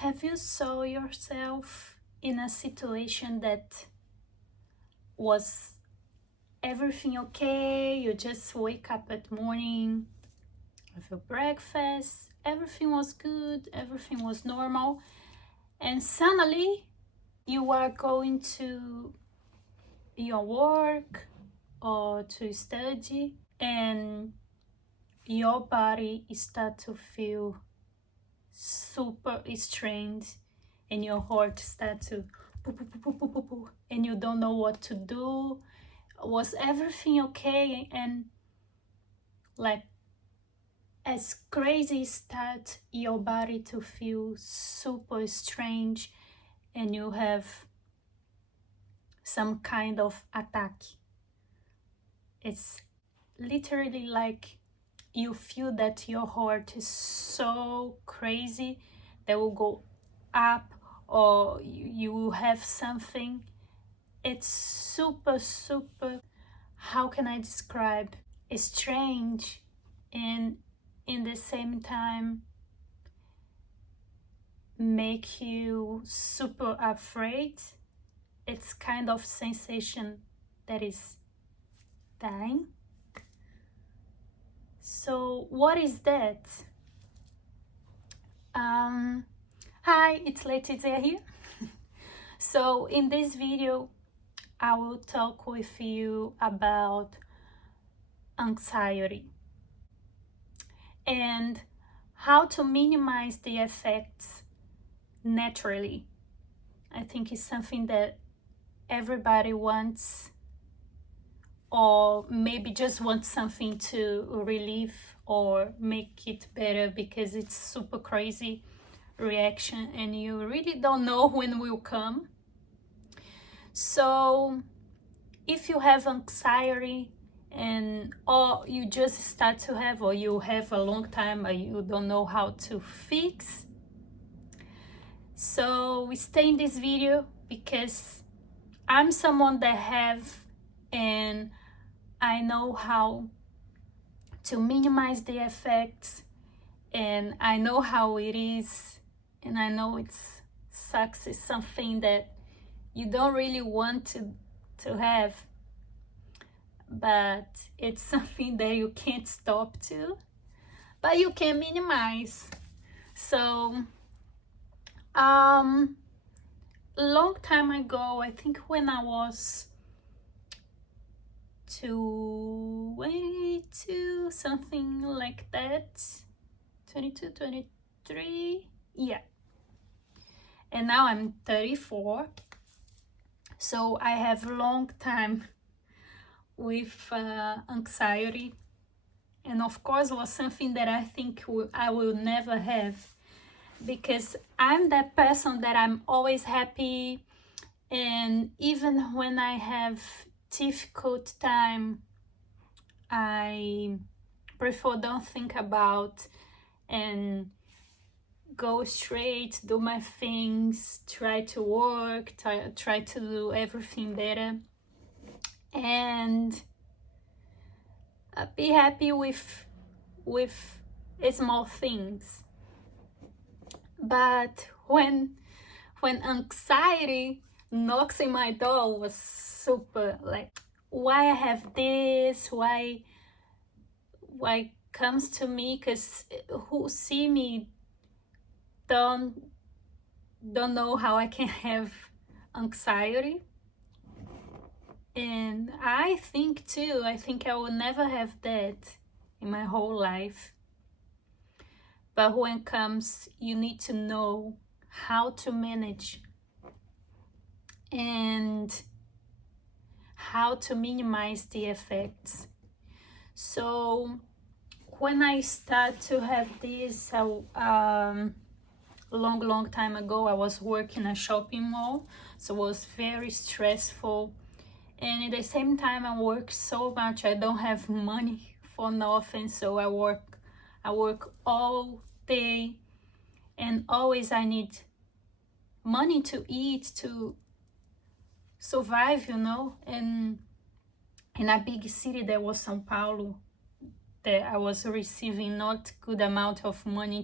Have you saw yourself in a situation that was everything okay? You just wake up at morning, have your breakfast, everything was good, everything was normal, and suddenly you are going to your work or to study, and your body start to feel super strange, and your heart start to poo, poo, poo, poo, poo, poo, poo, and you don't know what to do. Was everything okay? And like as crazy start your body to feel super strange, and you have some kind of attack. It's literally like you feel that your heart is so crazy that will go up, or you will have something. It's super, how can I describe? It's strange, and in the same time make you super afraid. It's kind of sensation that is dying. So what is that? Hi, it's Letizia here. So in this video I will talk with you about anxiety and how to minimize the effects naturally. I think it's something that everybody wants, or maybe just wants something to relieve or make it better because it's super crazy reaction and you really don't know when it will come. So if you have anxiety, and or you just start to have, or you have a long time, or you don't know how to fix, so we stay in this video because I'm someone that have, and I know how to minimize the effects, and I know how it is, and I know it's sucks. It's something that you don't really want to have, but it's something that you can't stop to, but you can minimize. So long time ago, I think when I was 22, something like that, 22, 23, yeah, and now I'm 34, so I have long time with anxiety, and of course was something that I think I will never have, because I'm that person that I'm always happy, and even when I have difficult time, I prefer don't think about and go straight, do my things, try to work, try to do everything better, and be happy with small things. But when anxiety knocks in my door, was super like, why I have this, why comes to me, because who see me don't know how I can have anxiety. And I think I will never have that in my whole life. But when it comes, you need to know how to manage and how to minimize the effects. So when I start to have this, long time ago, I was working a shopping mall, so it was very stressful, and at the same time I work so much, I don't have money for nothing, so I work all day, and always I need money to eat, to survive, you know. And in a big city that was São Paulo, that I was receiving not good amount of money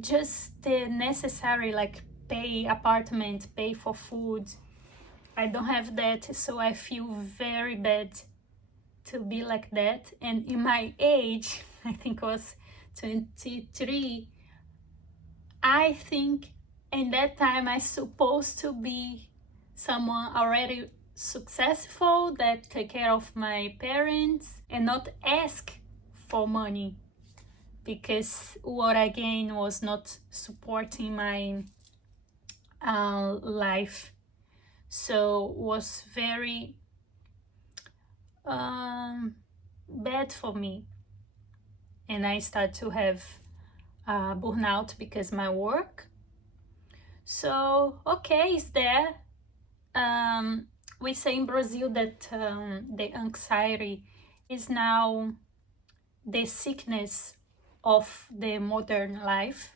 just the necessary, like pay apartment, pay for food. I don't have that, so I feel very bad to be like that. And in my age, I think I was 23, I think in that time I supposed to be someone already successful that take care of my parents and not ask for money, because what I gained was not supporting my life. So was very bad for me, and I start to have burnout because my work. So okay, it's there. We say in Brazil that the anxiety is now the sickness of the modern life.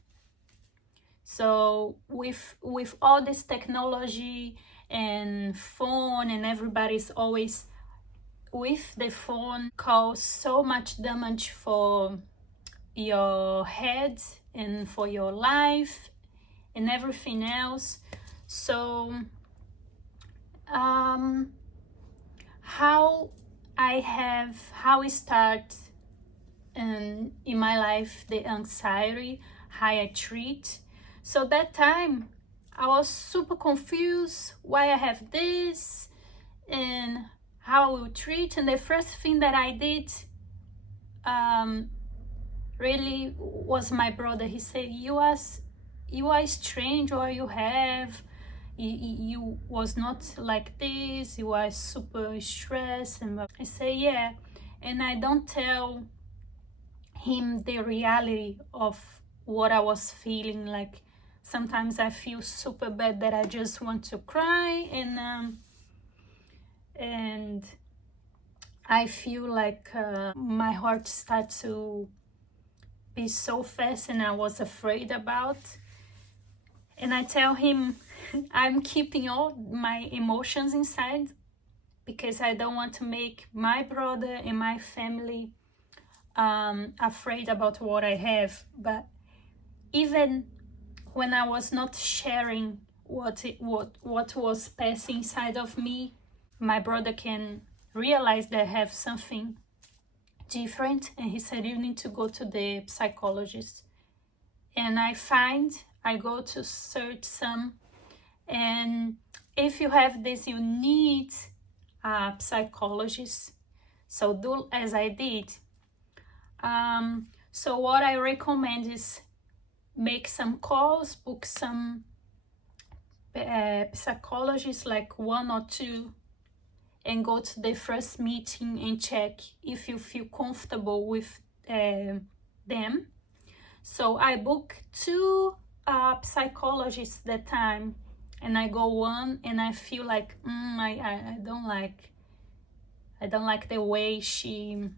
So with all this technology and phone, and everybody's always with the phone, cause so much damage for your head and for your life and everything else. So how I start in my life the anxiety, how I treat. So that time I was super confused why I have this and how I will treat. And the first thing that I did really was my brother. He said, you are strange, or you was not like this, you are super stressed. And I say, yeah. And I don't tell him the reality of what I was feeling. Like sometimes I feel super bad that I just want to cry, and I feel like my heart starts to be so fast, and I was afraid about. And I tell him I'm keeping all my emotions inside because I don't want to make my brother and my family afraid about what I have. But even when I was not sharing what was passing inside of me, my brother can realize that I have something different, and he said, you need to go to the psychologist. And I go to search some, and if you have this, you need a psychologist. So do as I did. So what I recommend is make some calls, book some psychologists, like 1 or 2, and go to the first meeting and check if you feel comfortable with them. So I book 2 psychologists that time, and I go one, and I feel like I don't like the way she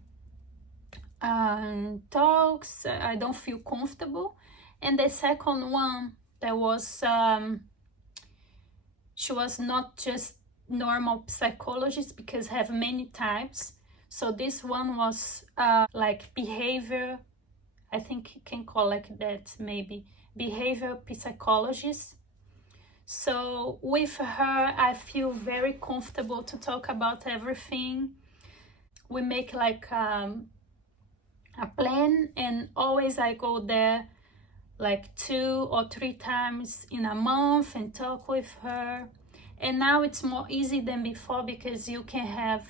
talks. I don't feel comfortable. And the second one, that was she was not just normal psychologist, because have many types. So this one was like behavior, I think you can call like that, maybe behavior psychologist. So with her I feel very comfortable to talk about everything. We make like a plan, and always I go there like 2 or 3 times in a month and talk with her. And now it's more easy than before, because you can have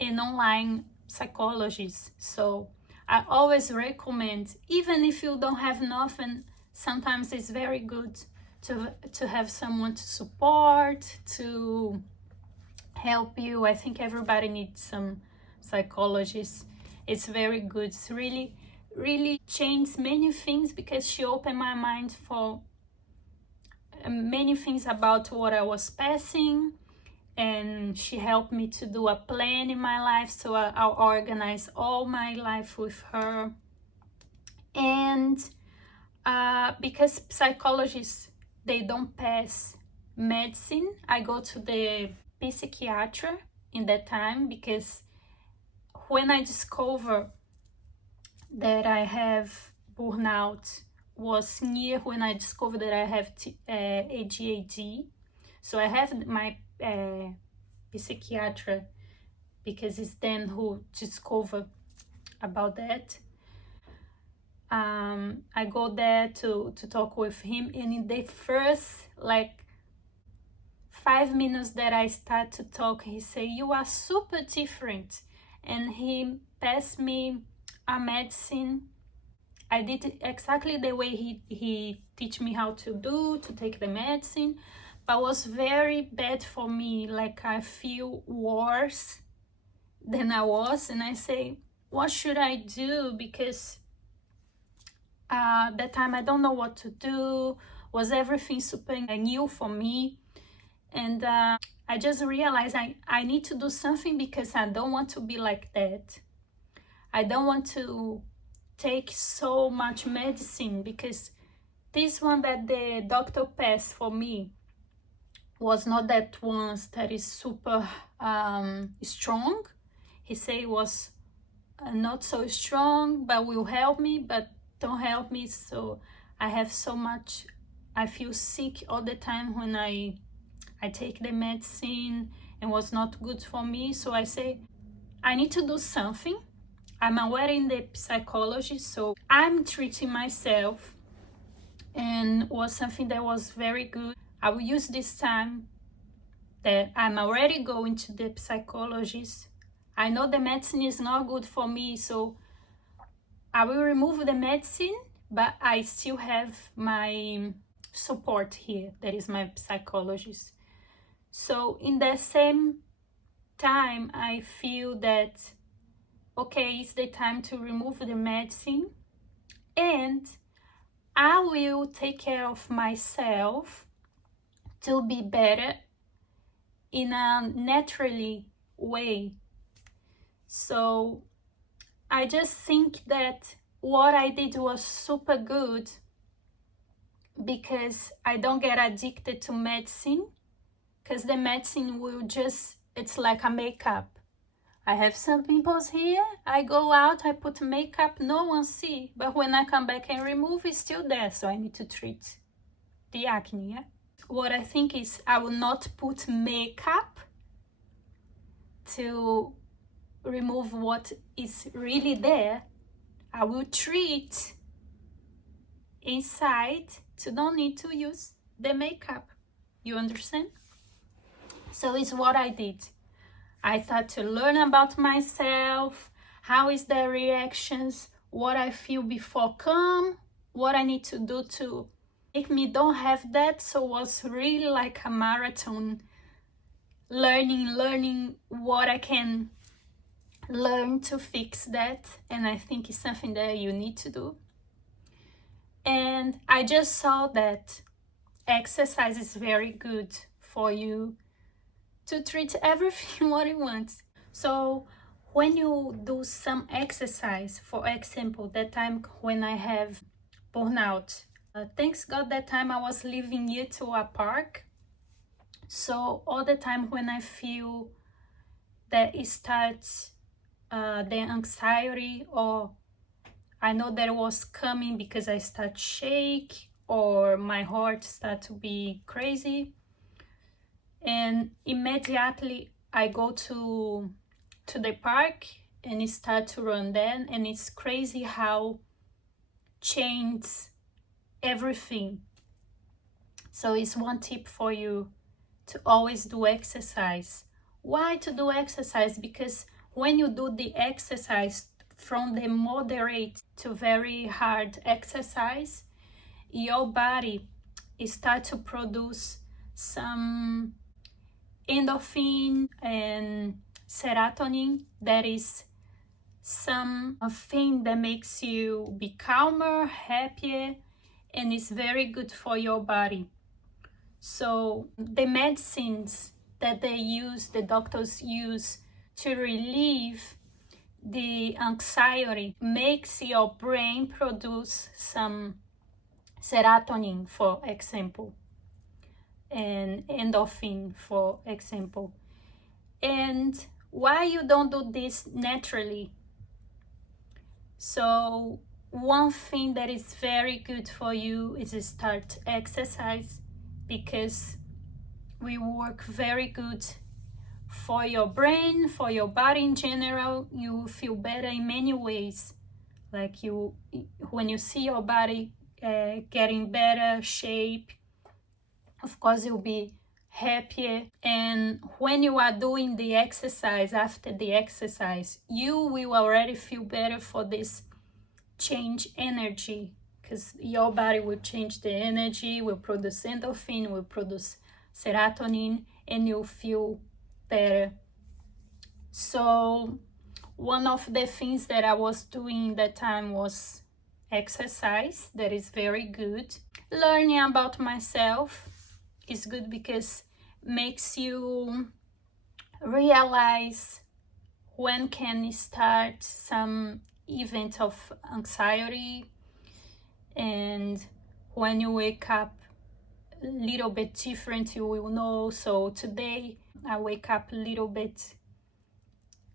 an online psychologist. So I always recommend, even if you don't have nothing, sometimes it's very good to have someone to support, to help you. I think everybody needs some psychologists. It's very good. It's really changed many things, because she opened my mind for many things about what I was passing, and she helped me to do a plan in my life. So I'll organize all my life with her. And because psychologists, they don't pass medicine, I go to the psychiatrist in that time, because when I discover that I have burnout was near when I discovered that I have ADHD. So I have my psychiatrist, because it's them who discover about that. I go there to talk with him, and in the first like 5 minutes that I start to talk, he say, "You are super different," and he passed me a medicine. I did it exactly the way he teach me how to take the medicine, but it was very bad for me. Like I feel worse than I was, and I say, what should I do? Because that time I don't know what to do. Was everything super new for me, and I just realized I need to do something, because I don't want to be like that. I don't want to take so much medicine, because this one that the doctor passed for me was not that one that is super strong. He said it was not so strong, but will help me, but don't help me. So I have so much, I feel sick all the time when I take the medicine, and was not good for me. So I say, I need to do something. I'm aware in the psychology, so I'm treating myself, and was something that was very good. I will use this time that I'm already going to the psychologist. I know the medicine is not good for me, so I will remove the medicine, but I still have my support here, that is my psychologist. So in the same time, I feel that, okay, it's the time to remove the medicine, and I will take care of myself to be better in a naturally way. So I just think that what I did was super good, because I don't get addicted to medicine, because the medicine will just, it's like a makeup. I have some pimples here, I go out, I put makeup, no one see, but when I come back and remove, it's still there, so I need to treat the acne. Yeah? What I think is, I will not put makeup to remove what is really there. I will treat inside to don't need to use the makeup. You understand? So it's what I did. I start to learn about myself, how is the reactions, what I feel before come, what I need to do to make me don't have that. So it was really like a marathon, learning what I can learn to fix that. And I think it's something that you need to do. And I just saw that exercise is very good for you to treat everything what you want. So when you do some exercise, for example, that time when I have burnout, thanks God that time I was living near to a park. So all the time when I feel that it starts the anxiety, or I know that it was coming because I start shake, or my heart start to be crazy, and immediately I go to the park and start to run then, and it's crazy how changes everything. So it's one tip for you, to always do exercise. Why to do exercise? Because when you do the exercise, from the moderate to very hard exercise, your body start to produce some endorphin and serotonin, that is some thing that makes you be calmer, happier, and it's very good for your body. So the medicines that they use, the doctors use to relieve the anxiety, makes your brain produce some serotonin, for example, and endorphin, for example. And why you don't do this naturally? So one thing that is very good for you is to start exercise, because we work very good for your brain, for your body in general. You will feel better in many ways. Like you, when you see your body getting better shape, of course you'll be happier. And when you are doing the exercise, after the exercise, you will already feel better for this change energy, because your body will change the energy, will produce endorphin, will produce serotonin, and you'll feel better. So one of the things that I was doing that time was exercise. That is very good. Learning about myself is good because makes you realize when can you start some event of anxiety, and when you wake up a little bit different, you will know. So today I wake up a little bit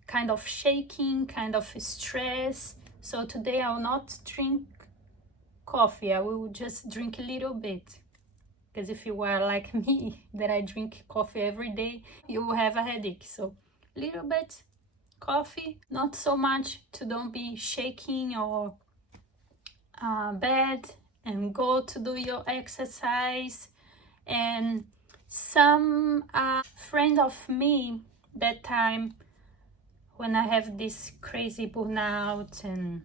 kind of shaking, kind of stressed. So today I will not drink coffee, I will just drink a little bit. Because if you are like me, that I drink coffee every day, you will have a headache. So a little bit coffee, not so much to don't be shaking or bad, and go to do your exercise. And some friend of me that time, when I have this crazy burnout and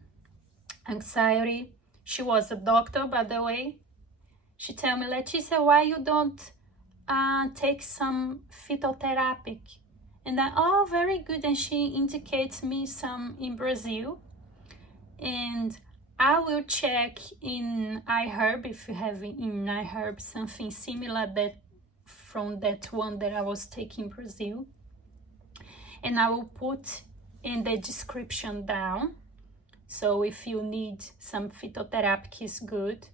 anxiety, she was a doctor, by the way. She tell me, Leticia, why you don't take some phytotherapy? And I, oh, very good. And she indicates me some in Brazil. And I will check in iHerb, if you have in iHerb something similar that from that one that I was taking in Brazil. And I will put in the description down. So if you need some phytotherapy, is good.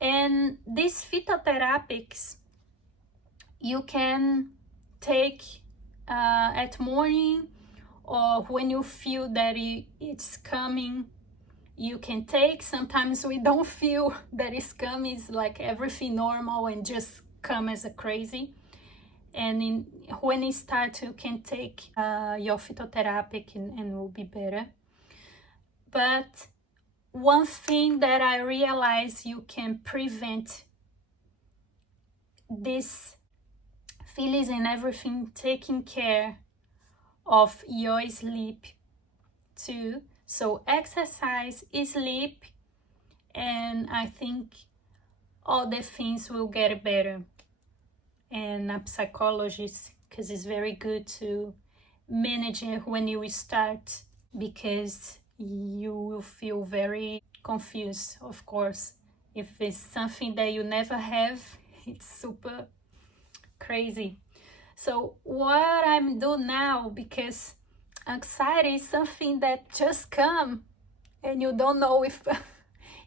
And these phytotherapies you can take at morning, or when you feel that it's coming, you can take. Sometimes we don't feel that it's coming, it's like everything normal and just come as a crazy. And when it starts, you can take your phytotherapy and will be better. But one thing that I realized, you can prevent this feelings and everything, taking care of your sleep too. So exercise, sleep, and I think all the things will get better. And a psychologist, because it's very good to manage it when you start, because you will feel very confused, of course. If it's something that you never have, it's super crazy. So what I'm doing now, because anxiety is something that just come and you don't know if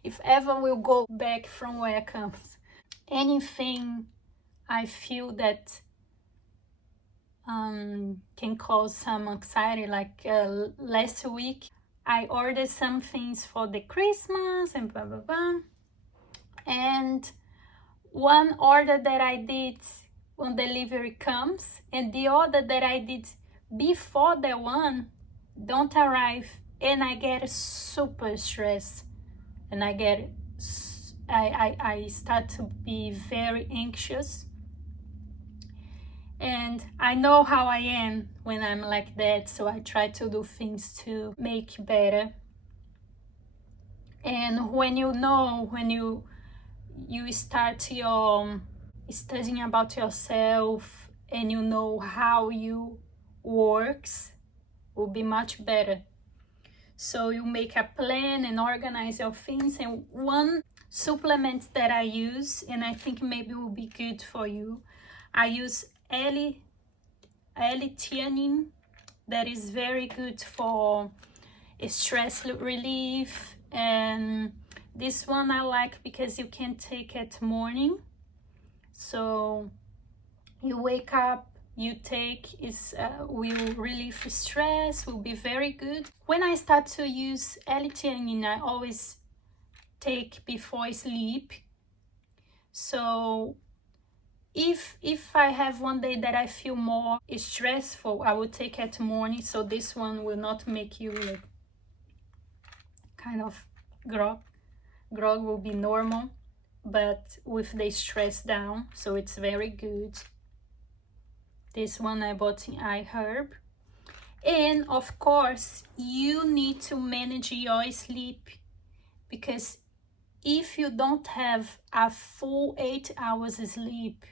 if ever will go back from where it comes. Anything I feel that can cause some anxiety, like last week I ordered some things for the Christmas and blah blah blah, and one order that I did when delivery comes, and the order that I did before the one don't arrive, and I get super stressed, and I start to be very anxious. And I know how I am when I'm like that, so I try to do things to make better. And when you start your studying about yourself, and you know how you works, will be much better. So you make a plan and organize your things. And one supplement that I use, and I think maybe will be good for you, I use L-theanine. That is very good for stress relief. And this one I like because you can take it morning. So you wake up, you take, will relieve stress, will be very good. When I start to use L-theanine, I always take before sleep. So if I have one day that I feel more stressful, I will take at morning, so this one will not make you like kind of grog will be normal, but with the stress down, so it's very good. This one I bought in iHerb. And of course, you need to manage your sleep, because if you don't have a full 8 hours sleep,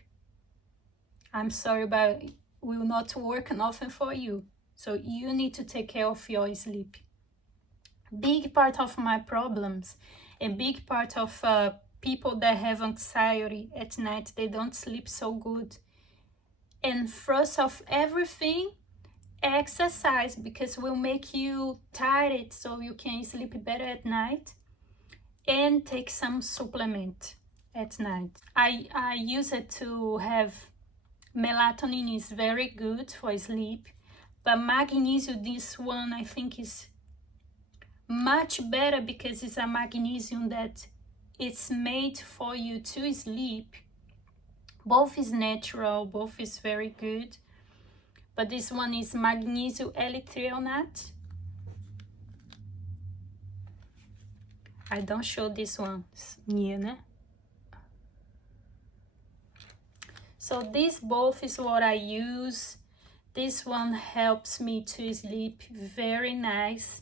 I'm sorry, but it will not work nothing for you. So you need to take care of your sleep. Big part of my problems, a big part of people that have anxiety at night, they don't sleep so good. And first of everything, exercise, because it will make you tired so you can sleep better at night. And take some supplement at night. I use it to have melatonin, is very good for sleep, but magnesium, this one I think is much better, because it's a magnesium that it's made for you to sleep. Both is natural, both is very good, but this one is magnesium L-threonate. I don't show this one near, né? So this both is what I use. This one helps me to sleep very nice.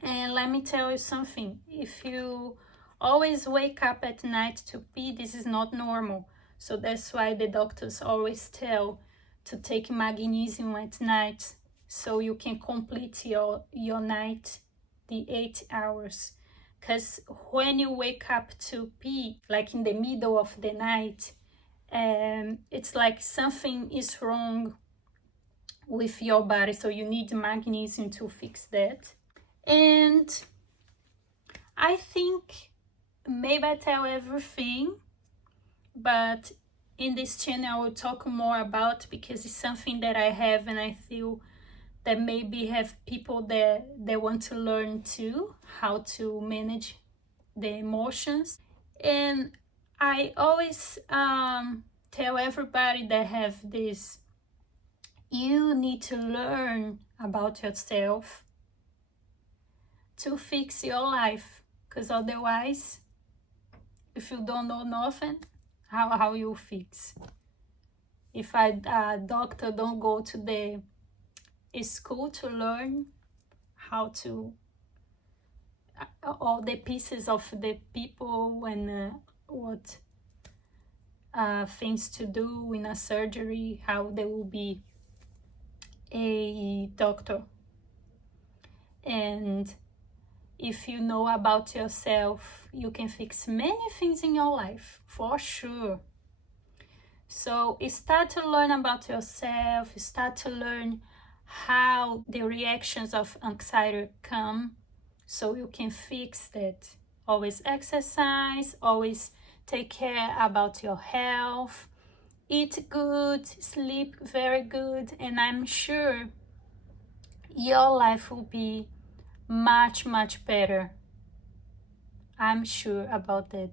And let me tell you something, if you always wake up at night to pee, this is not normal. So that's why the doctors always tell to take magnesium at night, so you can complete your night, the 8 hours. Because when you wake up to pee, like in the middle of the night, it's like something is wrong with your body, so you need magnesium to fix that. And I think maybe I tell everything, but in this channel I will talk more about, because it's something that I have and I feel that maybe have people that they want to learn too, how to manage the emotions. And I always tell everybody that have this, you need to learn about yourself to fix your life, because otherwise, if you don't know nothing, how you fix? If a doctor don't go to the school to learn how to all the pieces of the people and what things to do in a surgery, how they will be a doctor. And if you know about yourself, you can fix many things in your life, for sure. So start to learn about yourself, start to learn how the reactions of anxiety come, so you can fix that. Always exercise, always take care about your health, eat good, sleep very good, and I'm sure your life will be much, much better. I'm sure about that.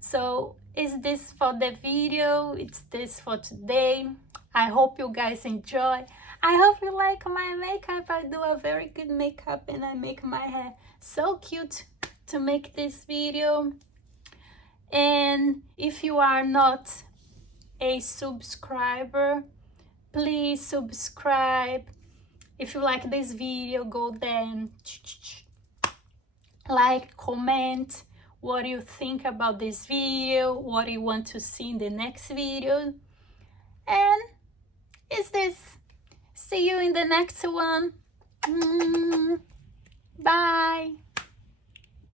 So is this for the video? It's this for today. I hope you guys enjoy. I hope you like my makeup. I do a very good makeup and I make my hair so cute to make this video. And if you are not a subscriber, please subscribe. If you like this video, go there and like, comment what you think about this video, what you want to see in the next video. And is this. See you in the next one. Bye.